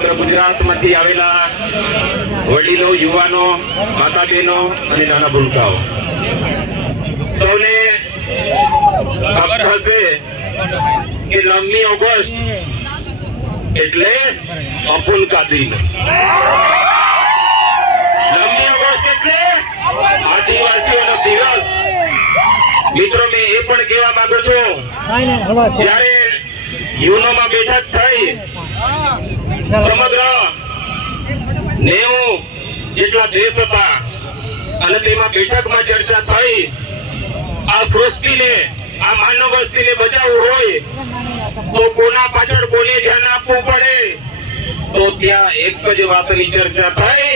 સમગ્ર ગુજરાતમાંથી આવેલા વડીલો, યુવાનો, માતા બહેનો અને નાના ભૂલકાઓ, સૌને ખબર હશે કે 9મી ઓગસ્ટ એટલે અબ્દુલ કાદરી. 9મી ઓગસ્ટ એટલે આદિવાસીઓનો દિવસ. મિત્રો, મેં એ પણ કહેવા માંગુ છું, જ્યારે યુનોમાં બેઠક થઈ, સમગ્ર 90 જેટલા દેશ હતા અને તેમાં બેઠકમાં ચર્ચા થઈ, આ સૃષ્ટિને, આ માનવ વસ્તીને બચાવવું હોય તો કોના પાછળ કોને ધ્યાન આપવું પડે, તો ત્યાં એક જ વાતની ચર્ચા થઈ,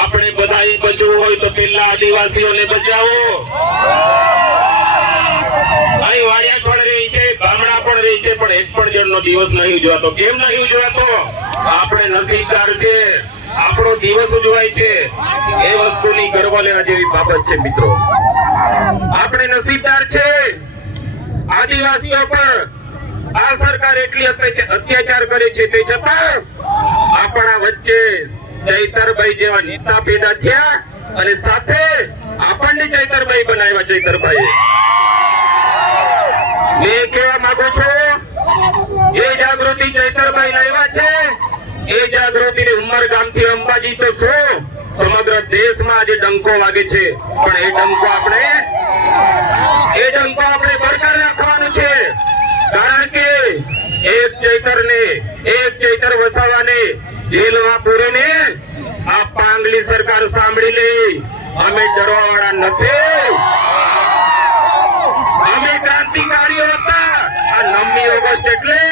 આપણે બધાએ બચવું હોય તો પેલા આદિવાસીઓને બચાવો. અહીં વાડિયા પણ રહી છે, ગામડા પણ રહી છે, પણ એક પણ જણનો દિવસ નહીં ઉજવાતો. કેમ નહીં ઉજવાતો? આપણે નસીબદાર છે, આપણો દિવસ ઉજવાય છે. એ વસ્તુની ગર્વ લેવા જેવી બાબત છે મિત્રો. આપણે નસીબદાર છે. આદિવાસીઓ પર આ સરકાર એટલી અત્યાચાર કરે છે, તે છતાં આપણા વચ્ચે ચૈતરભાઈ જેવા નેતા પેદા થયા અને સાથે આપણને ચૈતરભાઈ બનાવ્યા. ચૈતરભાઈ, મેં કહેવા માંગુ છું, એ જાગૃતિ ચૈતરભાઈ લાવ્યા છે, એ જાગૃતિને ઉમરગામથી અંબાજી તો શું સમગ્ર દેશમાં આજે ડંકો વાગે છે, પણ એ ડંકો આપણે બરકરાર રાખવાનું છે. કારણ કે એક ચૈતર વસાવાને જેલમાં પૂરીને આ પાંગલી સરકાર સાંભળી લે. અમે ડરવા વાળા નથી, અમે ક્રાંતિકારીઓ હતા. આ 9મી ઓગસ્ટ એટલે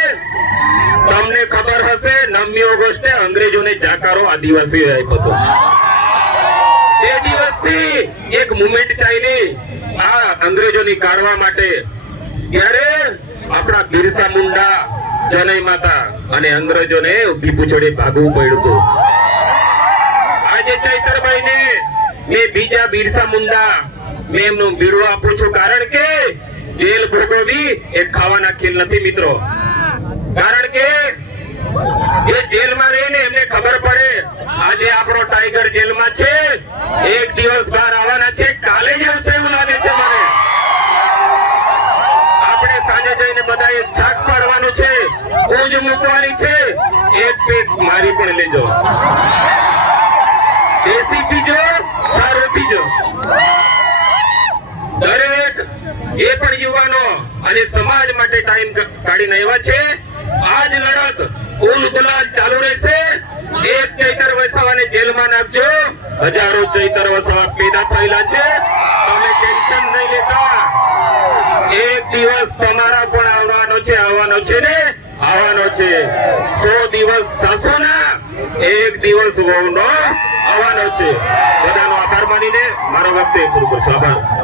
તમને ખબર હશે, 9મી ઓગસ્ટે અંગ્રેજોને જાકારો આદિવાસીઓ આપ્યો હતો. એ દિવસથી એક મુવમેન્ટ ચાલી આ અંગ્રેજોની કાઢવા માટે. ત્યારે આપણા બિરસા મુંડા, જનઈ માતા અને અંગ્રેજોને ઊભી પૂછડે ભાગવું પડ્યું હતું. આજે ચૈતરભાઈને મેં બીજા બિરસા મુંડા, મેં એમનું બીડું આપું છું, કારણ કે જેલ ભોગવવી એ ખાવાના ખેલ નથી મિત્રો. કારણ કે એ જેલમાં રહીને એમને ખબર પડે, આજે આપણો ટાઈગર જેલમાં છે, એક દિવસ બહાર આવવાના છે, કાલે જ આવશે એવું લાગે છે મને. આપણે સાંજે જઈને બધાએ છાક પાડવાનું છે, પૂંજ મૂકવાની છે. એક પેક મારી પણ લેજો, દેશી પીજો, સારું પીજો. દરેક એ પણ યુવાનો અને સમાજ માટે ટાઈમ કાઢીને આવ્યા છે. આજ લડત ઉલ ગુલાલ ચાલુ રહેશે. એક ચૈતર વસાવાને જેલમાં નાખજો, હજારો ચૈતર વસાવા પેદા થયેલા છે. તમે ટેન્શન નહીં લેતા. એક દિવસ તમારા પણ આવવાનો છે ને, આવવાનો છે. 100 દિવસ સાસુના, એક દિવસ વહુનો આવવાનો છે. બધાનો આભાર માનીને મારો વખતે પૂરું કરું છું. આભાર.